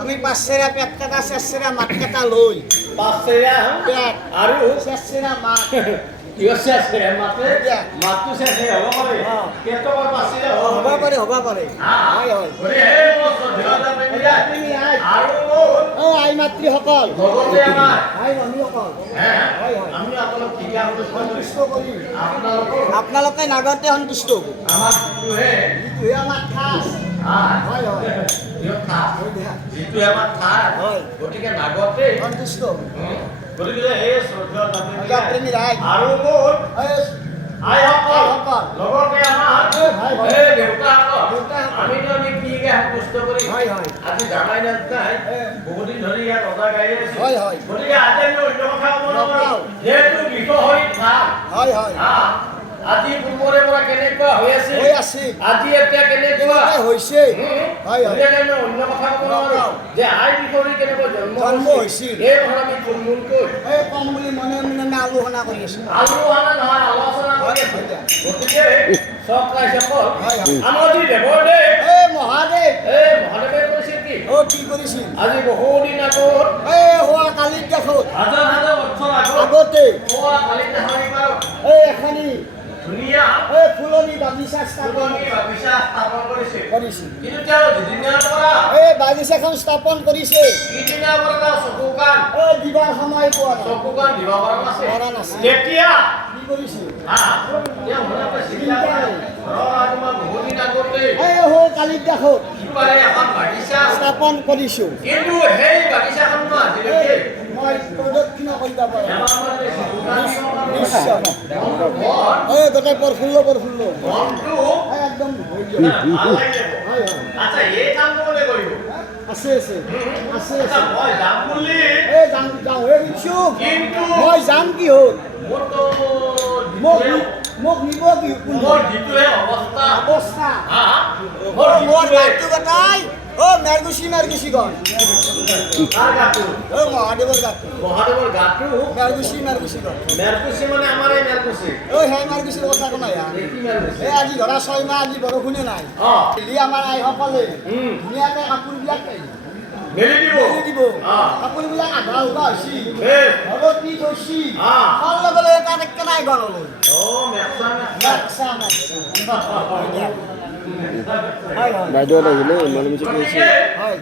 আমি 5 সেৰা পেট কাটা 6 সেৰা মাছ কাটা লই 5 সেৰা পেট আৰু 6 সেৰা মাছ কিয় 6 সেৰা মাতে মাতটো 6 সেৰা হ'ব পাৰে কেটো 5 সেৰা হ'ব পাৰে হয় হয় গৰে হে মছধৰতা প্ৰেমী আৰু আই মাতৃ সকল লগতে আমাৰ আই বন্ধু সকল হয় আমি আপোনাক কিবা সন্তুষ্ট কৰি আপোনালোকৰ আপোনালোকে নাগতে সন্তুষ্ট হ'ব আমাৰ যিটোহে আমাৰ খাস হয় যিটো আমাৰ ঠাই হয় গতিকে নাগতে সন্তুষ্ট গতিকে এই শ্ৰদ্ধা প্ৰেমী ৰাইজ আৰু মোৰ আইসকল সকল লগতে আমাৰ ভাই এই দেউতাসকল আমিতো আমি কিকে সন্তুষ্ট কৰি হয় আজি জানাই নাই বহুদিন ধৰি ইয়াত ৰজা গাই আছে হয় গতিকে আজি আমি অন্য কথা ক'ব নোৱাৰোঁ যিহেতু গীত হৈ হয় আজি পূৰ্বৰে পৰা কেনেকুৱা হৈ আছে আজি এতিয়া কেনেকুৱা হৈছে হয় আমি অন্য কথা ক'ব নোৱাৰোঁ যে আই বিষয়ৰ কেনেকুৱা জন্ম হৈছিল এই কথা আমি থুলমূলকৈ কম বুলি মনে মনে আলোচনা কৰি আছোঁ আলোচনা নহয় আলোচনা কৰি আছোঁ গতিকে চব ৰাইজসকল আমাৰ যি দেৱদেৱ মহাদেৱে কৰিছিল কি কৰিছিল আজি বহুদিন আগত হোৱা কালিত দেখোঁ হাজাৰ বছৰ আগতে হোৱা কালিত দেখাৰ এখনি ধুনীয়া ফুলনি বাগিচা স্থাপন কৰিছিল কিন্তু তেওঁ দুদিনীয়াৰ পৰা বাগিচাখন স্থাপন কৰিছে দুদিনীয়াৰ পৰা তেওঁ চকু কাণ দিবাৰ সময় পোৱা নাই চকু কাণ দিব পৰা নাছিল তেতিয়া কি কৰিছিল তেওঁ মনতে চিন্তা কৰে তোমাৰ বহুদিন আগতে কালিত দেখোঁ ইপাৰে এখন বাগিচা স্থাপন কৰিছোঁ কিন্তু সেই বাগিচাখন আজিলৈকে মই প্ৰদক্ষিণ কৰিব পাৰোঁ গোটেই প্ৰফুল্ল মনটো একদম আচ্ছা এই কাম কোনে কৰিব আছে মই যাম বুলি কিন্তু মই যাম কি হ'ল মোৰতো মোক নিব কি মোৰ যিটোহে অৱস্থা মোৰ গাঁতটো গতাই মেৰগুচি গল মহাদেৱৰ গাঁতটো মেৰগুচি গল মেৰকুচি মানে আমাৰ এই মেৰকুচি মেৰগুচিৰ কথা কোনাই আজি ধৰা 6 মাহ আজি বৰষুণে নাই আমাৰ আইসকলে ধুনীয়াকৈ কাপোৰবিলাক মেলি দিব কাপোৰবিলাক আধা উভা হৈছি কি থৈছি লগে লগে তাত একেবাৰে গণলৈ বাইদেউ আহিলে মানুহ বেছি কৰিছে হয়